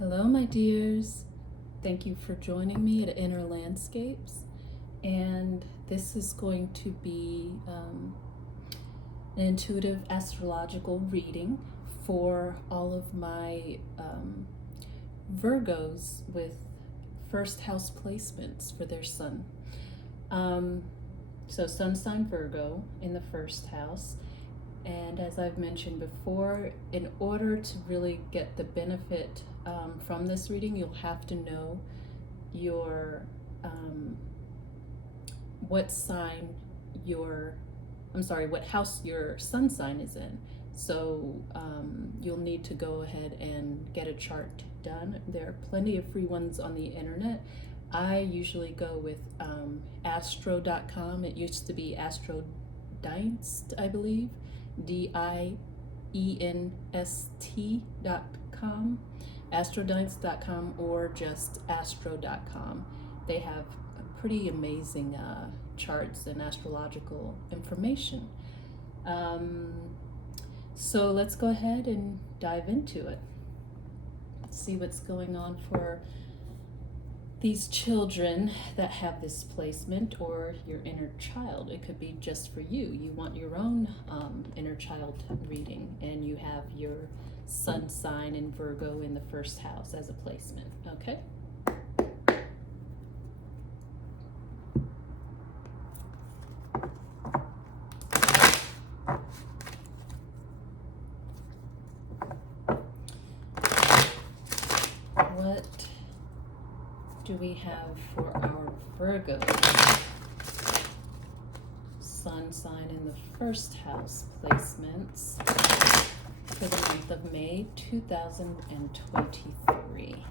Hello, my dears. Thank you for joining me at Inner Landscapes. And this is going to be an intuitive astrological reading for all of my Virgos with first house placements for their sun. So, sun sign Virgo in the first house. And as I've mentioned before, in order to really get the benefit from this reading, you'll have to know your what house your sun sign is in. So you'll need to go ahead and get a chart done. There are plenty of free ones on the internet. I usually go with astro.com. It used to be Astrodinst, I believe. DIENST.com, astrodinst.com, or just astro.com. They have pretty amazing charts and astrological information. So let's go ahead and dive into it. See what's going on for these children that have this placement, or your inner child. It could be just for you. You want your own inner child reading, and you have your sun sign in Virgo in the first house as a placement, okay? What do we have for our Virgo sun sign in the first house placements for the month of May 2023?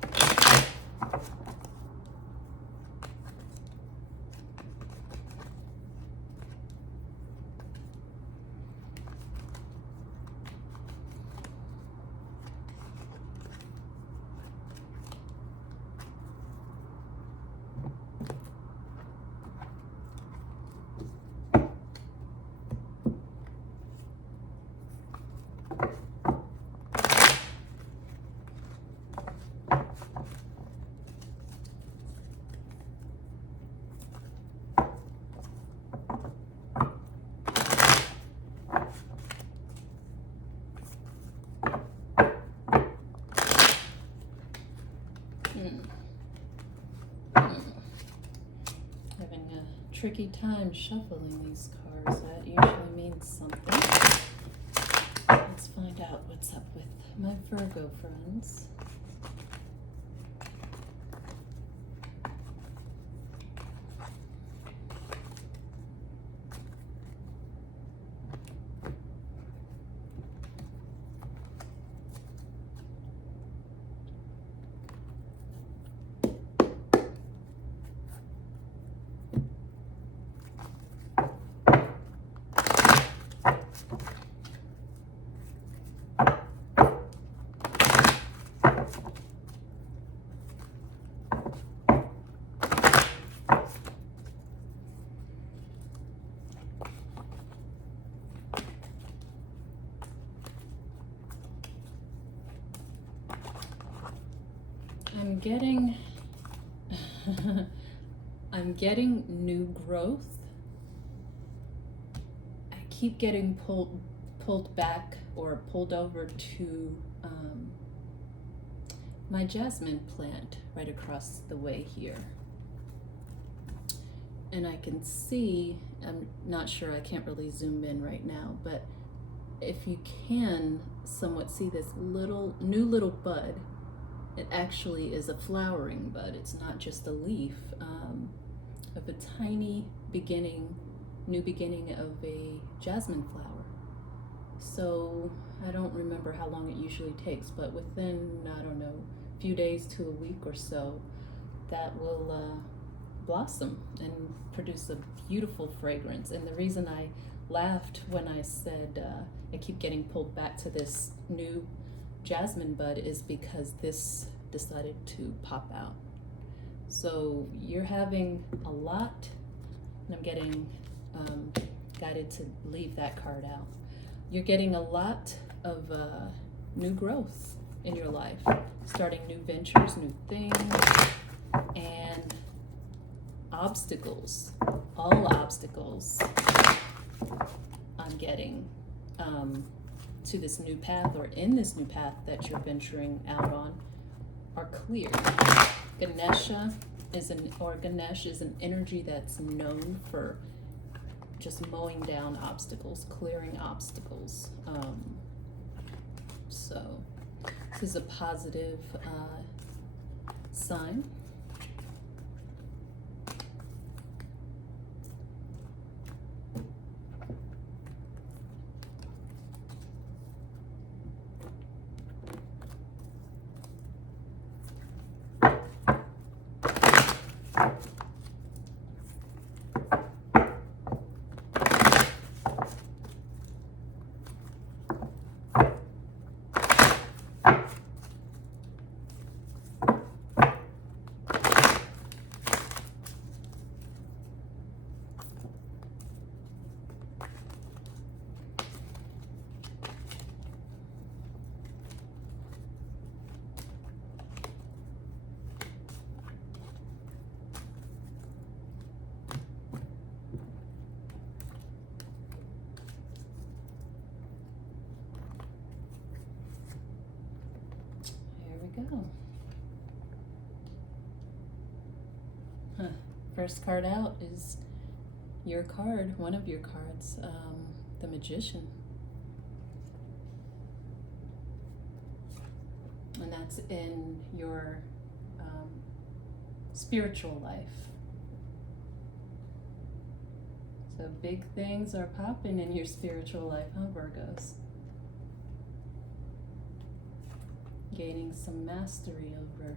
Having a tricky time shuffling these cards. That usually means something. Let's find out what's up with my Virgo friends. I'm getting new growth. I keep getting pulled back or pulled over to my jasmine plant right across the way here. And I can see, I'm not sure, I can't really zoom in right now, but if you can somewhat see this new little bud, it actually is a flowering bud. It's not just a leaf of a tiny new beginning of a jasmine flower. So I don't remember how long it usually takes, but within, I don't know, a few days to a week or so, that will blossom and produce a beautiful fragrance. And the reason I laughed when I said I keep getting pulled back to this new jasmine bud is because this decided to pop out. So you're having a lot, and I'm getting guided to leave that card out. You're getting a lot of new growth in your life, starting new ventures, new things, and obstacles, all obstacles I'm getting to this new path, or in this new path that you're venturing out on, are clear. Ganesh is an energy that's known for just mowing down obstacles, clearing obstacles. So this is a positive sign. Go. First card out is your card, one of your cards, the Magician. And that's in your spiritual life. So big things are popping in your spiritual life, huh, Virgos? Gaining some mastery over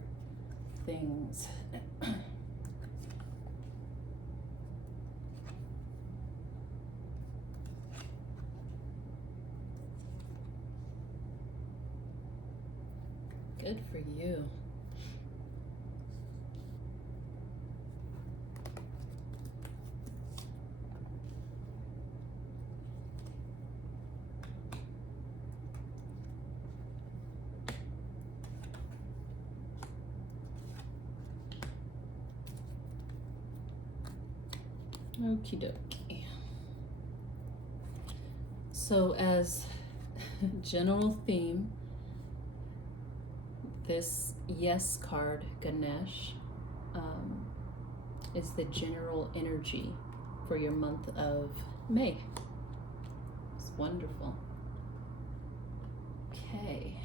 things. Good for you. Okie dokie. So as general theme, this Yes card, Ganesh, is the general energy for your month of May. It's wonderful. Okay,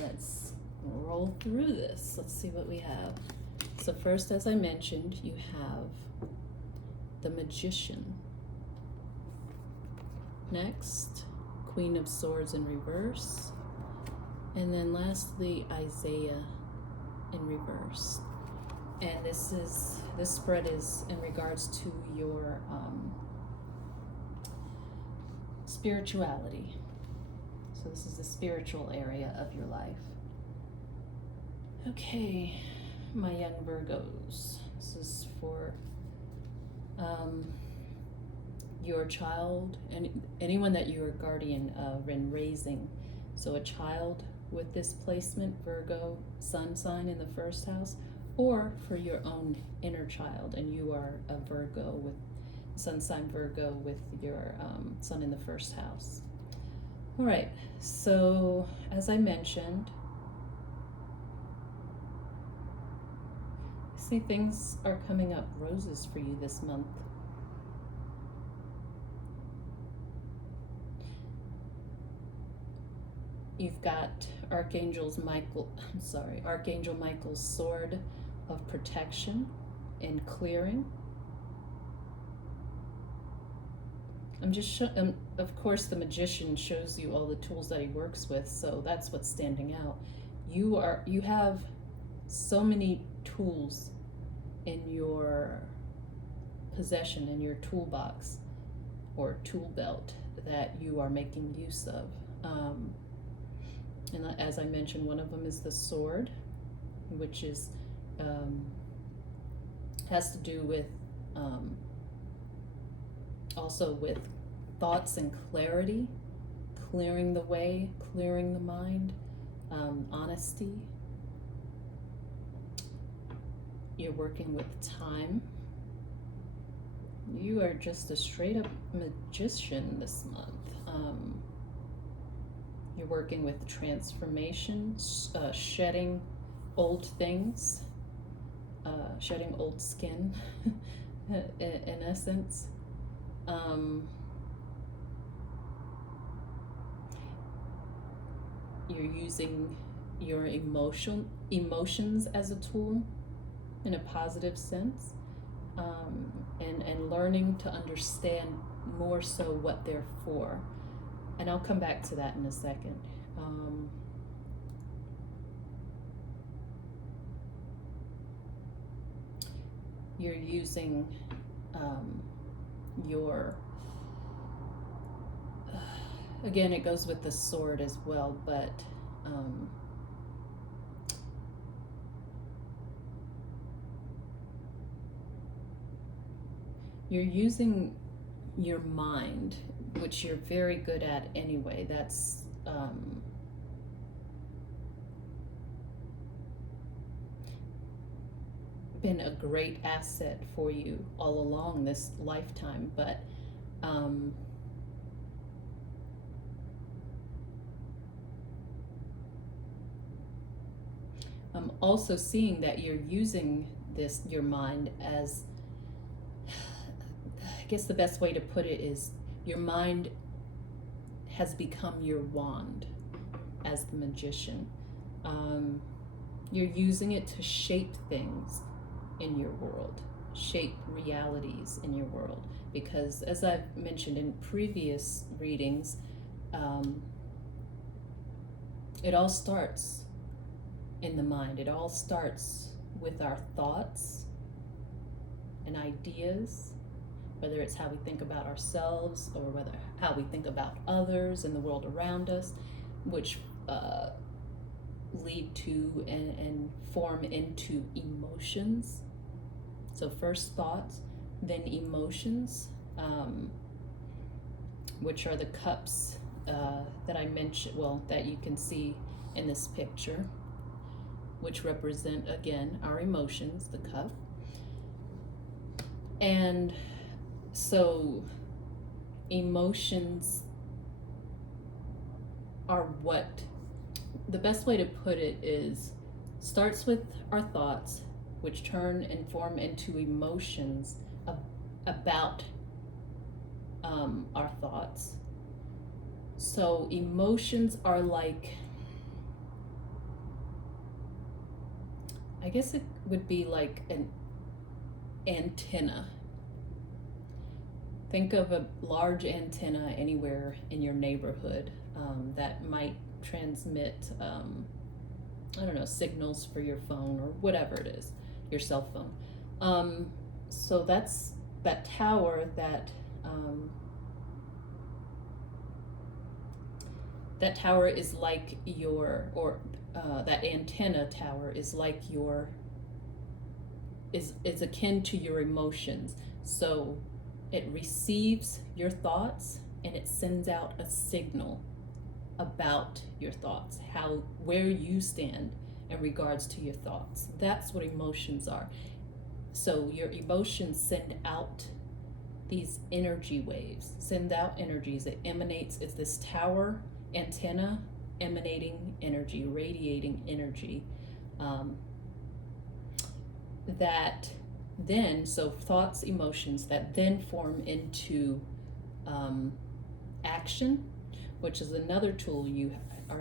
let's roll through this. Let's see what we have. So first, as I mentioned, you have the Magician. Next, Queen of Swords in reverse. And then lastly, Isaiah in reverse. And this spread is in regards to your spirituality. So this is the spiritual area of your life. Okay, my young Virgos. This is for your child and anyone that you are guardian of and raising. So a child with this placement, Virgo, sun sign in the first house, or for your own inner child and you are a Virgo with sun sign Virgo with your sun in the first house. All right, so as I mentioned, see things are coming up roses for you this month. You've got Archangel Michael's sword of protection and clearing. Of course, the Magician shows you all the tools that he works with, so that's what's standing out. You have so many tools in your possession, in your toolbox or tool belt that you are making use of. And as I mentioned, one of them is the sword, which is has to do with also with thoughts and clarity, clearing the way, clearing the mind, honesty. You're working with time. You are just a straight up magician this month. You're working with transformation, shedding old things, shedding old skin, in essence. You're using your emotions as a tool in a positive sense, and learning to understand more so what they're for. And I'll come back to that in a second. You're using your, again, it goes with the sword as well, but you're using your mind, which you're very good at anyway. That's been a great asset for you all along this lifetime, but I'm also seeing that you're using your mind as, I guess the best way to put it is, your mind has become your wand as the magician. You're using it to shape things in your world, shape realities in your world, because as I've mentioned in previous readings, it all starts in the mind. It all starts with our thoughts and ideas, whether it's how we think about ourselves or how we think about others and the world around us, which lead to and form into emotions. So first thoughts, then emotions, which are the cups that I mentioned, that you can see in this picture, which represent, again, our emotions, the cup. And so emotions are what, the best way to put it is, starts with our thoughts, which turn and form into emotions about our thoughts. So emotions are like, I guess it would be like an antenna. Think of a large antenna anywhere in your neighborhood that might transmit, I don't know, signals for your phone or whatever it is, your cell phone. So that's that tower, that tower is like that antenna tower is like is akin to your emotions. So it receives your thoughts and it sends out a signal about your thoughts, where you stand in regards to your thoughts. That's what emotions are. So your emotions send out these energy waves, send out energies. It emanates, it's this tower antenna emanating energy, radiating energy, that then, so thoughts, emotions that then form into action, which is another tool you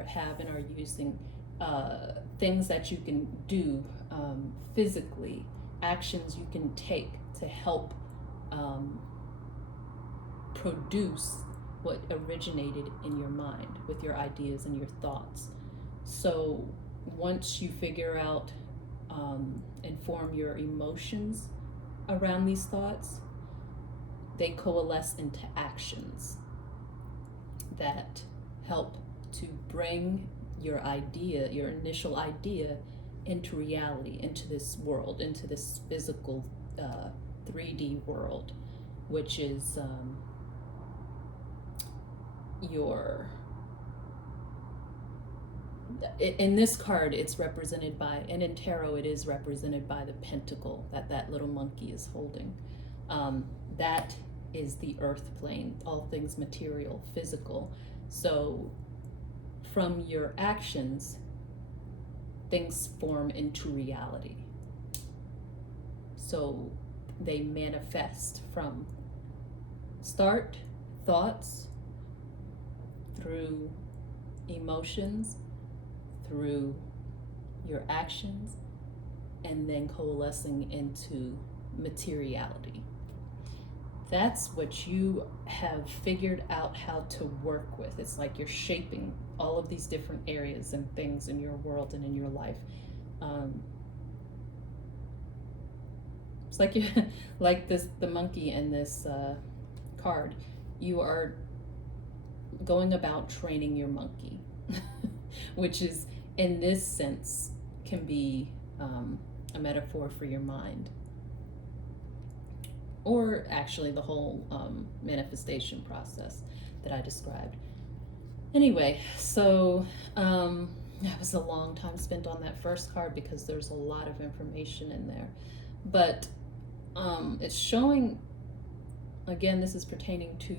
have and are using, things that you can do physically, actions you can take to help produce what originated in your mind with your ideas and your thoughts. So once you figure out and form your emotions around these thoughts, they coalesce into actions that help to bring your idea, your initial idea, into reality, into this world, into this physical 3D world, which is in this card, it's represented by, and in tarot, it is represented by the pentacle that little monkey is holding. That is the earth plane, all things material, physical. So from your actions, things form into reality. So they manifest from start, thoughts, through emotions, through your actions, and then coalescing into materiality. That's what you have figured out how to work with. It's like you're shaping all of these different areas and things in your world and in your life. It's like you, like the monkey in this card. You are going about training your monkey, which is, in this sense, can be a metaphor for your mind, or actually the whole manifestation process that I described. Anyway, so that was a long time spent on that first card because there's a lot of information in there. But it's showing, again, this is pertaining to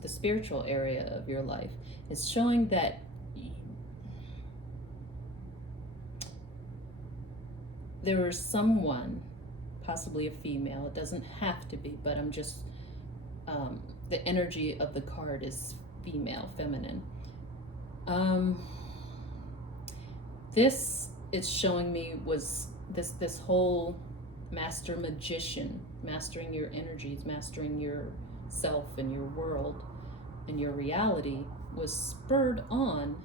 the spiritual area of your life. It's showing that there is someone, possibly a female, it doesn't have to be, but I'm just, the energy of the card is female, feminine. This it's showing me was this whole master magician, mastering your energies, mastering yourself and your world and your reality, was spurred on,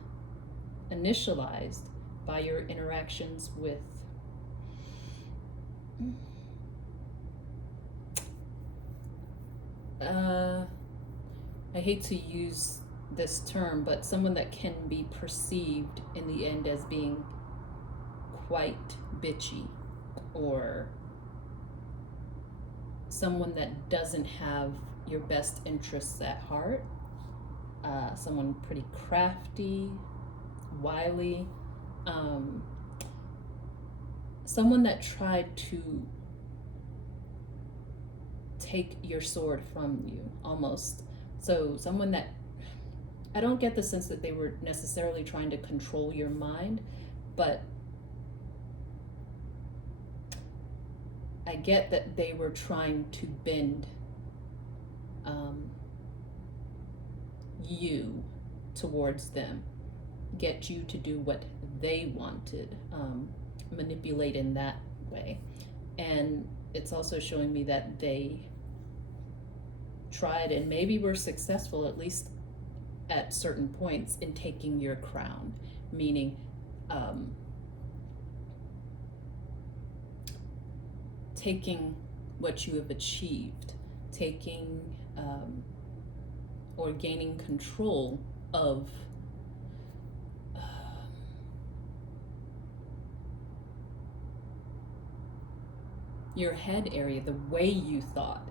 initialized by your interactions with I hate to use this term, but someone that can be perceived in the end as being quite bitchy, or someone that doesn't have your best interests at heart, someone pretty crafty, wily, someone that tried to take your sword from you, almost. So someone that, I don't get the sense that they were necessarily trying to control your mind, but I get that they were trying to bend you towards them, get you to do what they wanted, manipulate in that way. And it's also showing me that they tried and maybe were successful, at least at certain points, in taking your crown, meaning taking what you have achieved, taking or gaining control of your head area, the way you thought.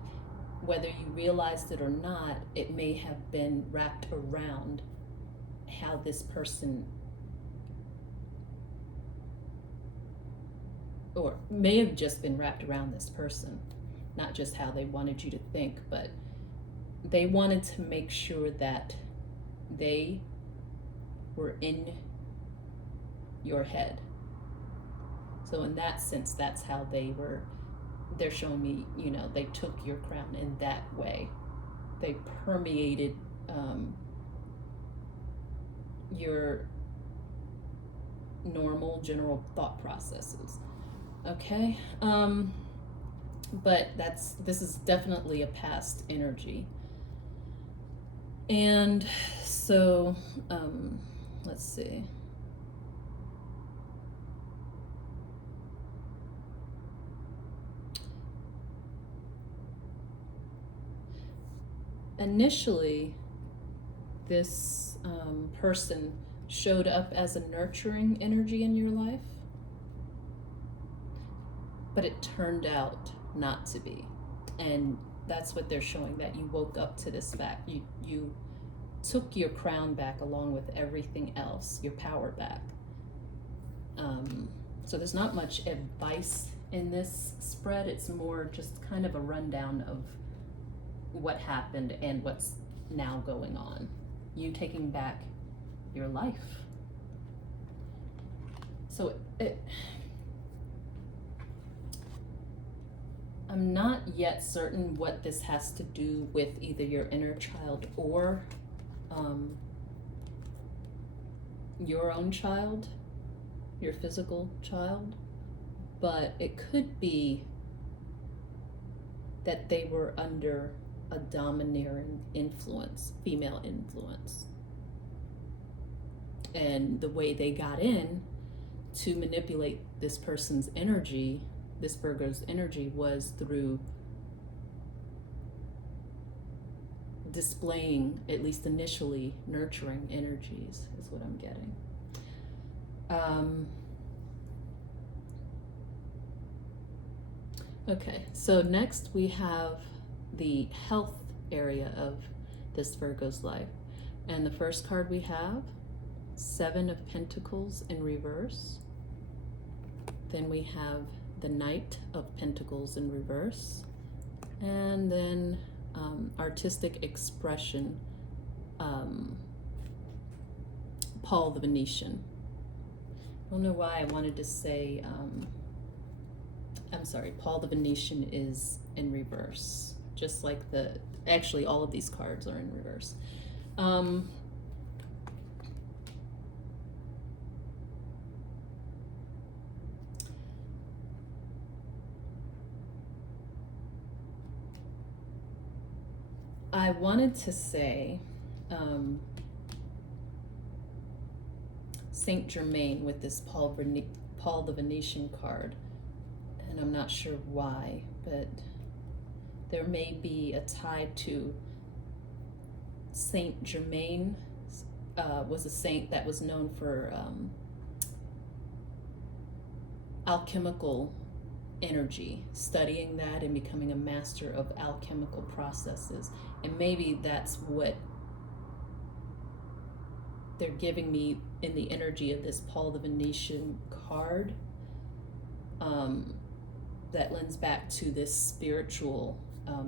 Whether you realized it or not, it may have been wrapped around how this person, or may have just been wrapped around this person, not just how they wanted you to think, but they wanted to make sure that they were in your head. So in that sense, that's how they're showing me, they took your crown in that way. They permeated your normal general thought processes. Okay, but this is definitely a past energy. And so, let's see. Initially, this person showed up as a nurturing energy in your life, but it turned out not to be. And that's what they're showing, that you woke up to this fact. You took your crown back along with everything else, your power back. So there's not much advice in this spread. It's more just kind of a rundown of what happened and what's now going on. You taking back your life. So I'm not yet certain what this has to do with either your inner child or your own child, your physical child, but it could be that they were under a domineering influence, female influence. And the way they got in to manipulate this person's energy, this Virgo's energy, was through displaying, at least initially, nurturing energies, is what I'm getting. Okay, so next we have the health area of this Virgo's life. And the first card we have, Seven of Pentacles in reverse. Then we have the Knight of Pentacles in reverse. And then artistic expression, Paul the Venetian. I don't know why I wanted to say, I'm sorry, Paul the Venetian is in reverse. Just like actually all of these cards are in reverse. I wanted to say Saint Germain with this Paul the Venetian card, and I'm not sure why, but there may be a tie to Saint Germain. Was a saint that was known for alchemical energy, studying that and becoming a master of alchemical processes. And maybe that's what they're giving me in the energy of this Paul the Venetian card, that lends back to this spiritual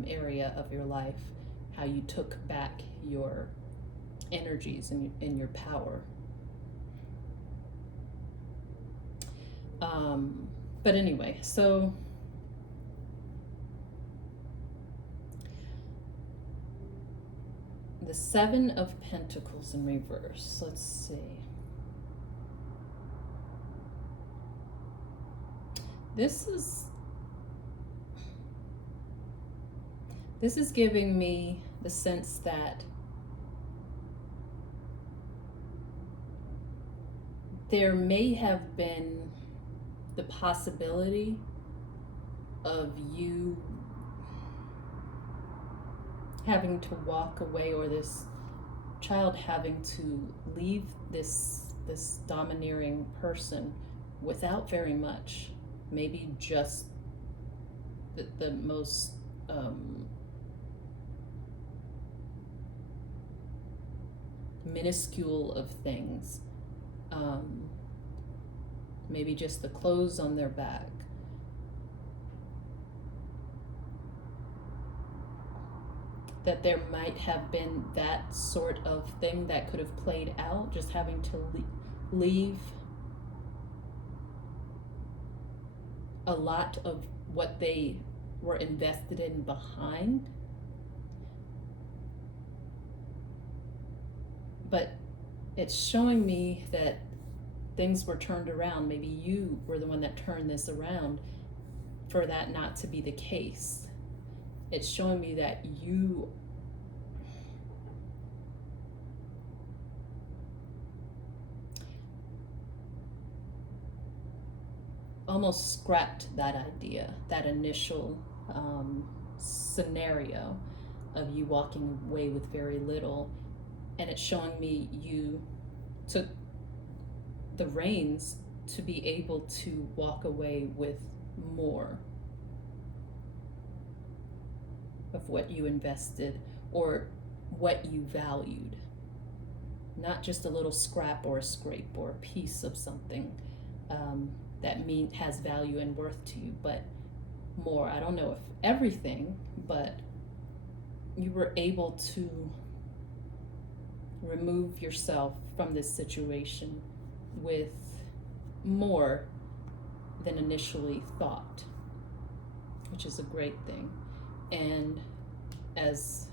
area of your life, how you took back your energies and your power. But anyway, so the Seven of Pentacles in reverse. Let's see. This is giving me the sense that there may have been the possibility of you having to walk away, or this child having to leave this domineering person without very much, maybe just the most minuscule of things, maybe just the clothes on their back. That there might have been that sort of thing that could have played out, just having to leave a lot of what they were invested in behind. But it's showing me that things were turned around. Maybe you were the one that turned this around for that not to be the case. It's showing me that you almost scrapped that idea, that initial scenario of you walking away with very little. And it's showing me you took the reins to be able to walk away with more of what you invested or what you valued. Not just a little scrap or a scrape or a piece of something, that has value and worth to you, but more. I don't know if everything, but you were able to remove yourself from this situation with more than initially thought, which is a great thing. And as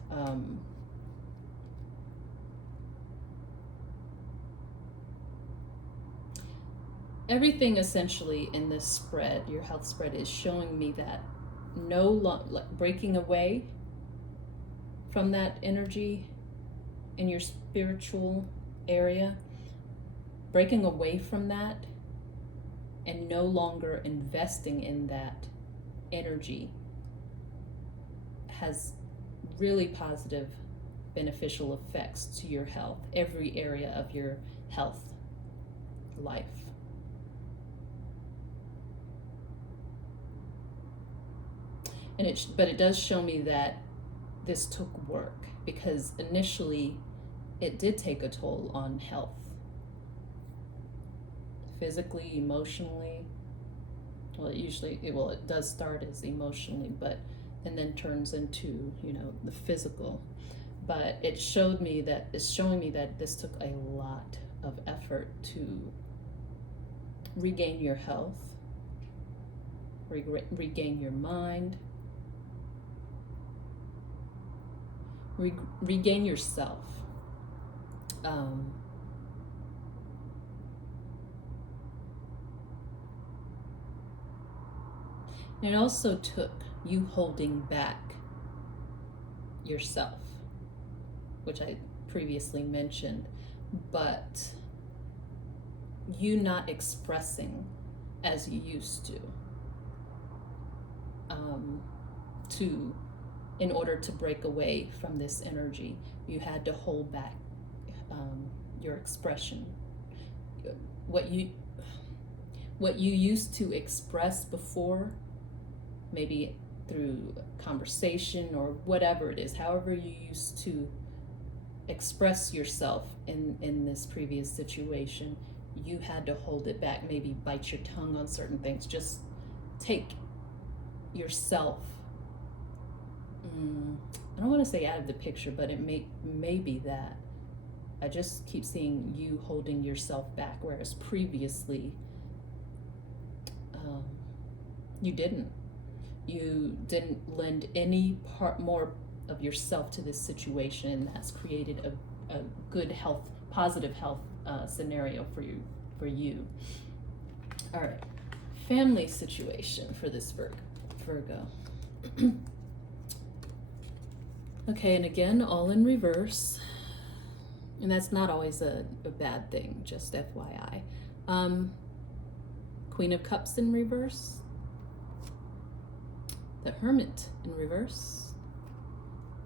everything essentially in this spread, your health spread, is showing me that breaking away from that energy in your spiritual area, breaking away from that and no longer investing in that energy has really positive, beneficial effects to your health, every area of your health life. But it does show me that this took work, because initially it did take a toll on health, physically, emotionally. Well, it does start as emotionally, and then turns into, the physical. But it's showing me that this took a lot of effort to regain your health, regain your mind, regain yourself. And it also took you holding back yourself, which I previously mentioned, but you not expressing as you used to in order to break away from this energy. You had to hold back your expression. What you used to express before, maybe through conversation or whatever it is, however you used to express yourself in this previous situation, you had to hold it back, maybe bite your tongue on certain things, just take yourself, I don't want to say out of the picture, but it may be that. I just keep seeing you holding yourself back, whereas previously you didn't lend any part more of yourself to this situation, and that's created a good health, positive health scenario for you. All right, family situation for this Virgo. Okay, and again, all in reverse, and that's not always a bad thing, just FYI. Queen of Cups in reverse, the Hermit in reverse,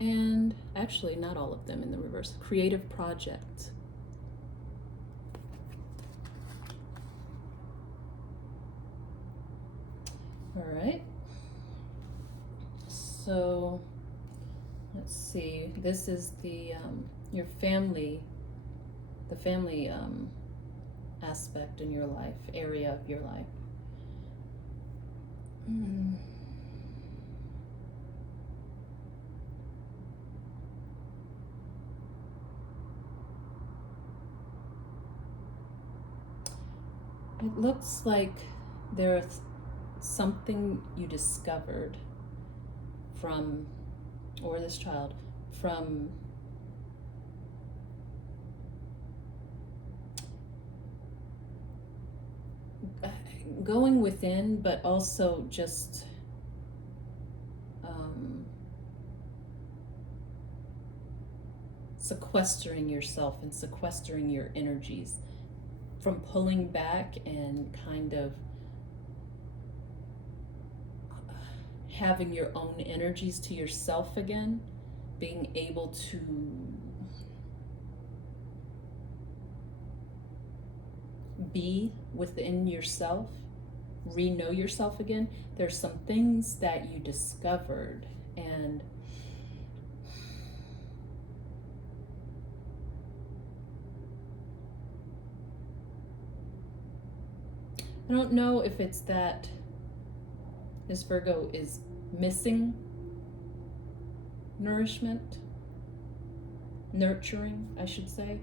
and actually not all of them in the reverse. Creative project. All right, so let's see, this is the your family, the family aspect in your life, area of your life. It looks like there's something you discovered from, or this child, from going within, but also just sequestering yourself and sequestering your energies, from pulling back and kind of having your own energies to yourself again, being able to be within yourself, re-know yourself again. There's some things that you discovered, and I don't know if it's that this Virgo is missing nourishment, nurturing, I should say.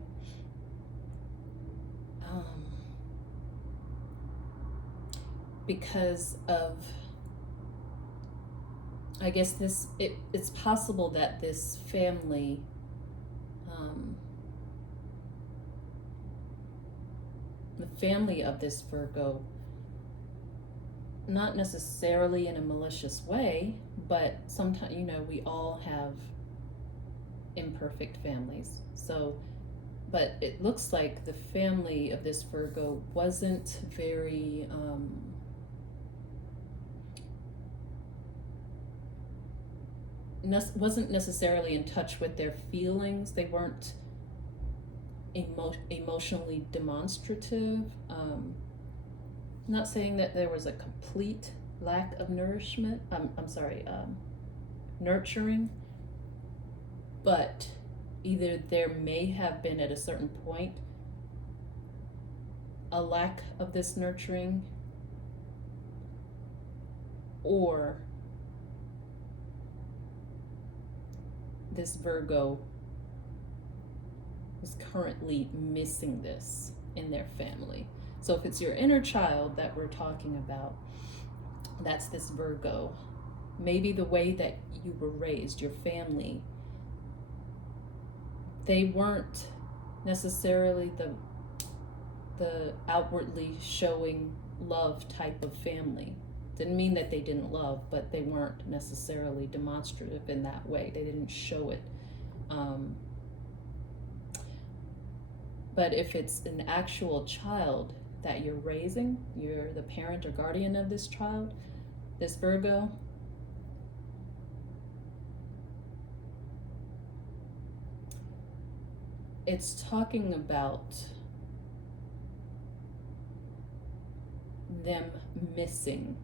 Because of, I guess it's possible that this family the family of this Virgo, not necessarily in a malicious way, but sometimes, we all have imperfect families. So, but it looks like the family of this Virgo wasn't very, wasn't necessarily in touch with their feelings. They weren't emotionally demonstrative. Not saying that there was a complete lack of nourishment. Nurturing. But either there may have been at a certain point a lack of this nurturing, or this Virgo is currently missing this in their family. So if it's your inner child that we're talking about, that's this Virgo. Maybe the way that you were raised, your family, they weren't necessarily the outwardly showing love type of family. Didn't mean that they didn't love, but they weren't necessarily demonstrative in that way. They didn't show it. But if it's an actual child that you're raising, you're the parent or guardian of this child, this Virgo, it's talking about them missing,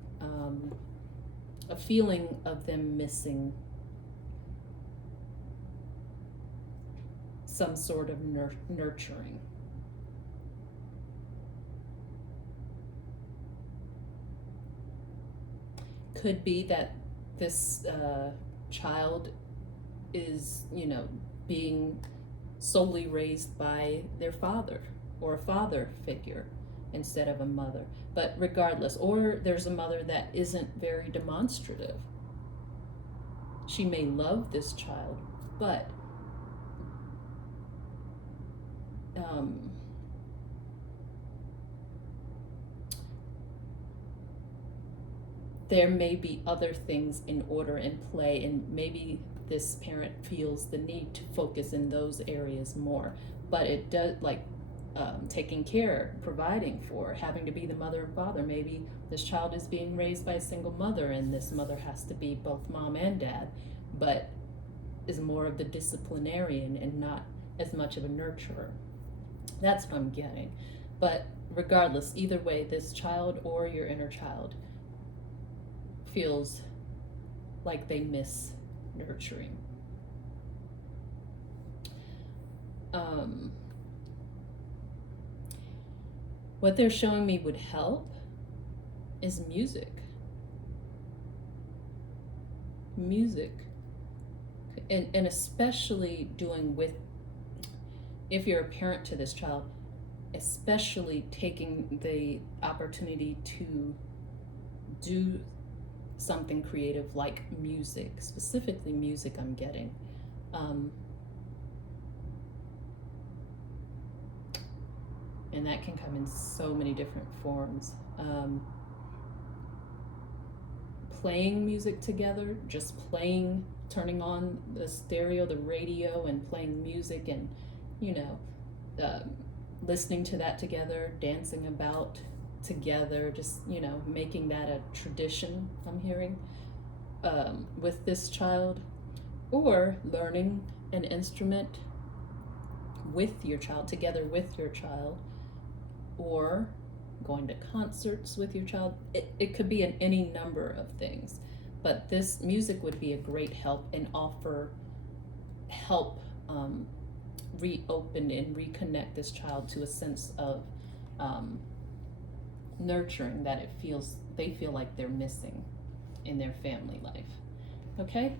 a feeling of them missing some sort of nurturing. Could be that this child is, being solely raised by their father or a father figure instead of a mother. But regardless, or there's a mother that isn't very demonstrative. She may love this child, but there may be other things in order and play, and maybe this parent feels the need to focus in those areas more. But it does, like taking care, providing for, having to be the mother and father. Maybe this child is being raised by a single mother, and this mother has to be both mom and dad, but is more of the disciplinarian and not as much of a nurturer. That's what I'm getting. But regardless, either way, this child or your inner child feels like they miss nurturing. What they're showing me would help is music. And especially doing with, if you're a parent to this child, especially taking the opportunity to do something creative like music, specifically music I'm getting. And that can come in so many different forms. Playing music together, just playing, turning on the stereo, the radio, and playing music, and listening to that together, dancing about together, just making that a tradition, I'm hearing, with this child. Or learning an instrument with your child, together with your child, or going to concerts with your child. It could be in any number of things, but this music would be a great help and help reopen and reconnect this child to a sense of nurturing that they feel like they're missing in their family life. Okay?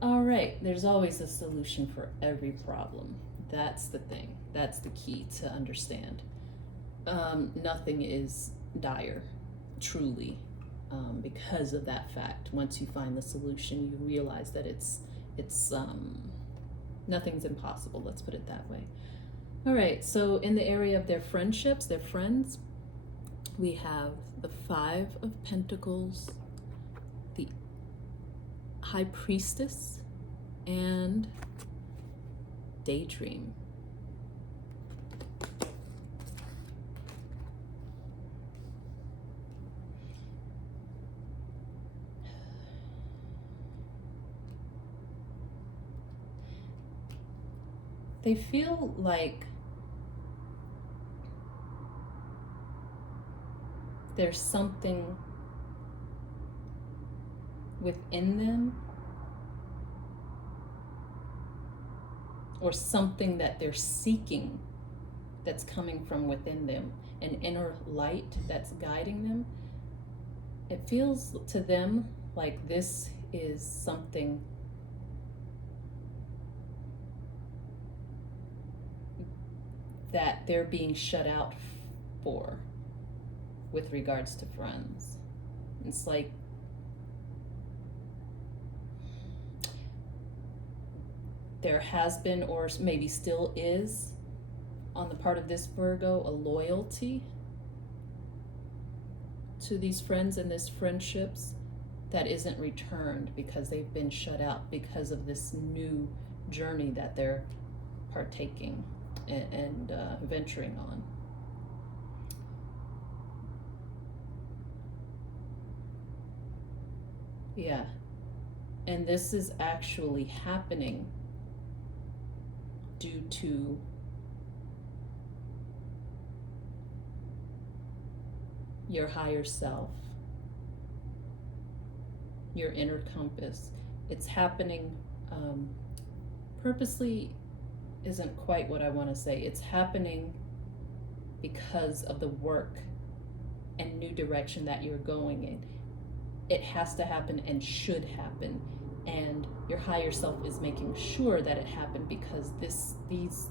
All right, there's always a solution for every problem. That's the thing. That's the key to understand. Nothing is dire, truly, because of that fact. Once you find the solution, you realize that it's nothing's impossible. Let's put it that way. All right. So in the area of their friendships, their friends, we have the Five of Pentacles, the High Priestess, and Daydream. They feel like there's something within them, or something that they're seeking that's coming from within them, an inner light that's guiding them. It feels to them like this is something that they're being shut out for with regards to friends. It's like there has been, or maybe still is, on the part of this Virgo, a loyalty to these friends and these friendships that isn't returned because they've been shut out because of this new journey that they're partaking and venturing on. Yeah, and this is actually happening due to your higher self, your inner compass. It's happening purposely isn't quite what I want to say. It's happening because of the work and new direction that you're going in. It has to happen and should happen, and your higher self is making sure that it happened because these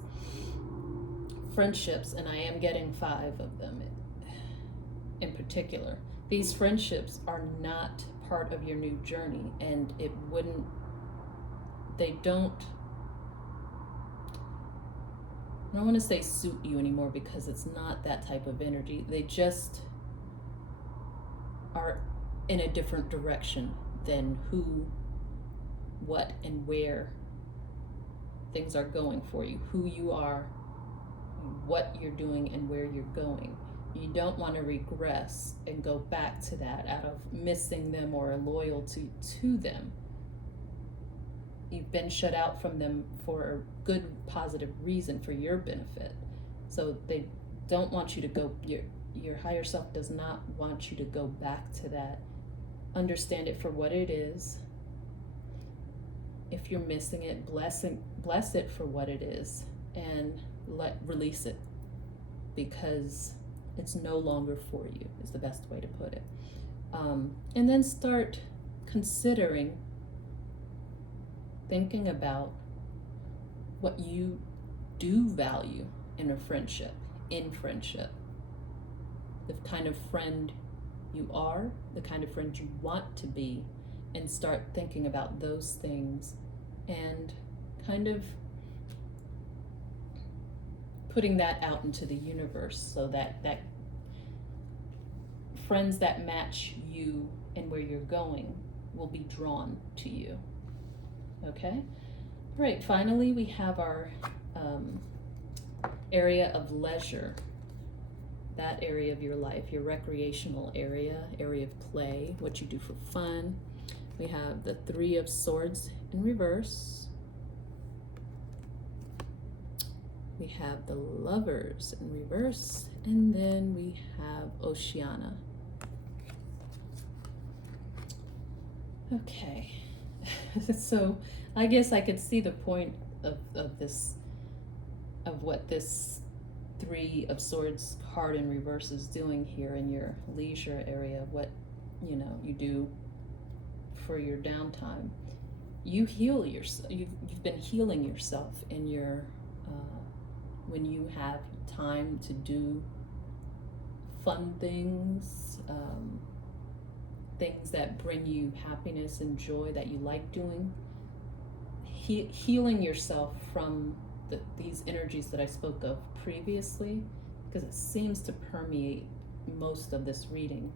friendships, and I am getting 5 of them in particular, these friendships are not part of your new journey, and they don't, I don't want to say suit you anymore because it's not that type of energy. They just are in a different direction than who, what, and where things are going for you, who you are, what you're doing, and where you're going. You don't want to regress and go back to that out of missing them or a loyalty to them. You've been shut out from them for a good, positive reason for your benefit. So they don't want you to go, your higher self does not want you to go back to that. Understand it for what it is. If you're missing it, bless it for what it is, and release it, because it's no longer for you, is the best way to put it. And then start considering, thinking about what you do value in a friendship, the kind of friend you are, the kind of friend you want to be, and start thinking about those things and kind of putting that out into the universe so that friends that match you and where you're going will be drawn to you. Okay? All right, finally we have our area of leisure. That area of your life, your recreational area of play, what you do for fun. We have the 3 of Swords in reverse. We have the Lovers in reverse, and then we have Oceana. Okay, so I guess I could see the point of what this Three of Swords card in reverse is doing here in your leisure area, what you do for your downtime. You heal yourself. You've been healing yourself in your when you have time to do fun things, things that bring you happiness and joy that you like doing. Healing yourself from these energies that I spoke of previously, because it seems to permeate most of this reading.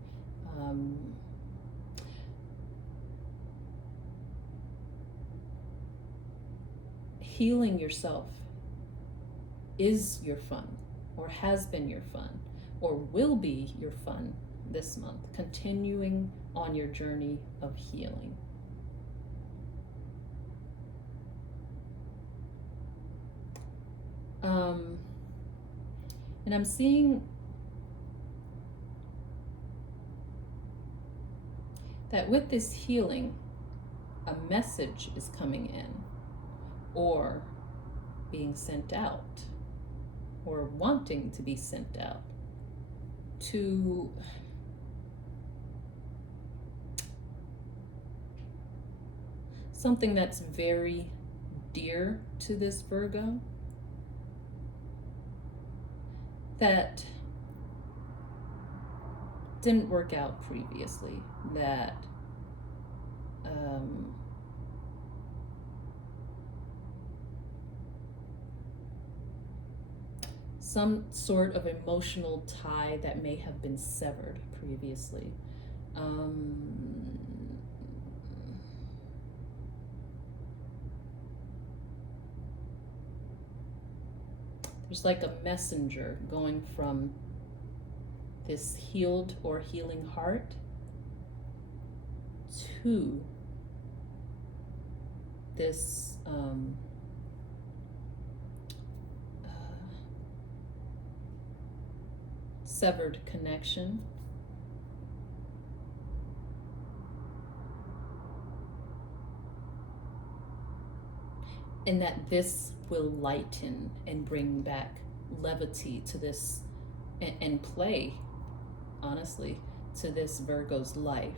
Healing yourself is your fun, or has been your fun, or will be your fun this month, continuing on your journey of healing. And I'm seeing that with this healing, a message is coming in, or being sent out, or wanting to be sent out to something that's very dear to this Virgo, that didn't work out previously, that some sort of emotional tie that may have been severed previously. There's like a messenger going from this healed or healing heart to this severed connection. And that this will lighten and bring back levity to this, and play, honestly, to this Virgo's life.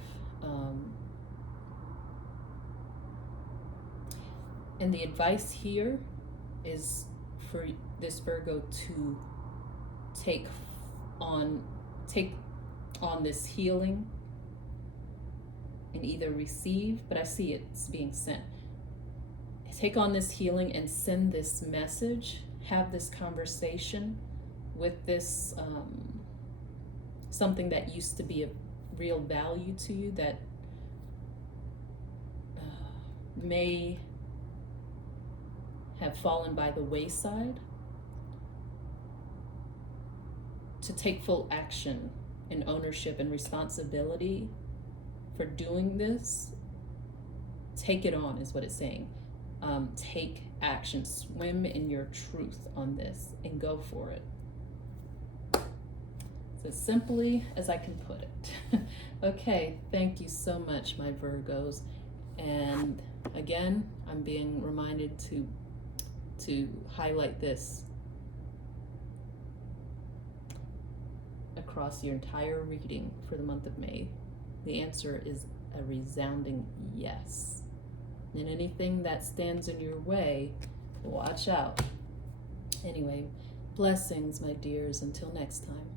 And the advice here is for this Virgo to take on this healing and either receive, but I see it's being sent. Take on this healing and send this message, have this conversation with this something that used to be of real value to you, that may have fallen by the wayside, to take full action and ownership and responsibility for doing this. Take it on is what it's saying. Take action, swim in your truth on this, and go for it. It's as simply as I can put it. Okay, thank you so much, my Virgos. And again, I'm being reminded to highlight this across your entire reading for the month of May. The answer is a resounding yes. And anything that stands in your way, watch out. Anyway, blessings, my dears. Until next time.